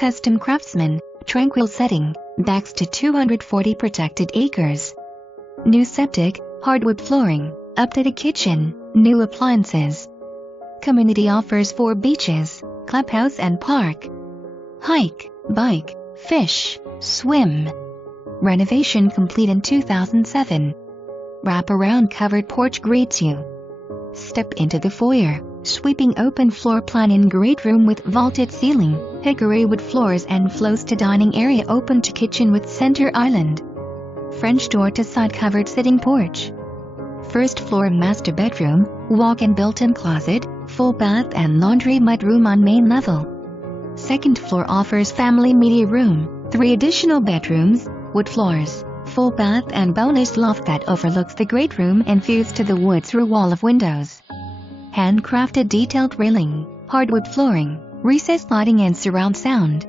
Custom Craftsman, tranquil setting, backs to 240 protected acres. New septic, hardwood flooring, updated kitchen, new appliances. Community offers 4 beaches, clubhouse and park. Hike, bike, fish, swim. Renovation complete in 2007. Wraparound covered porch greets you. Step into the foyer, sweeping open floor plan in great room with vaulted ceiling, hickory wood floors and flows to dining area open to kitchen with center island. French door to side covered sitting porch. First floor master bedroom, walk-in built-in closet, full bath and laundry mudroom on main level. Second floor offers family media room, 3 additional bedrooms, wood floors, full bath and bonus loft that overlooks the great room and views to the wood through wall of windows. Handcrafted detailed railing, hardwood flooring, recessed lighting and surround sound.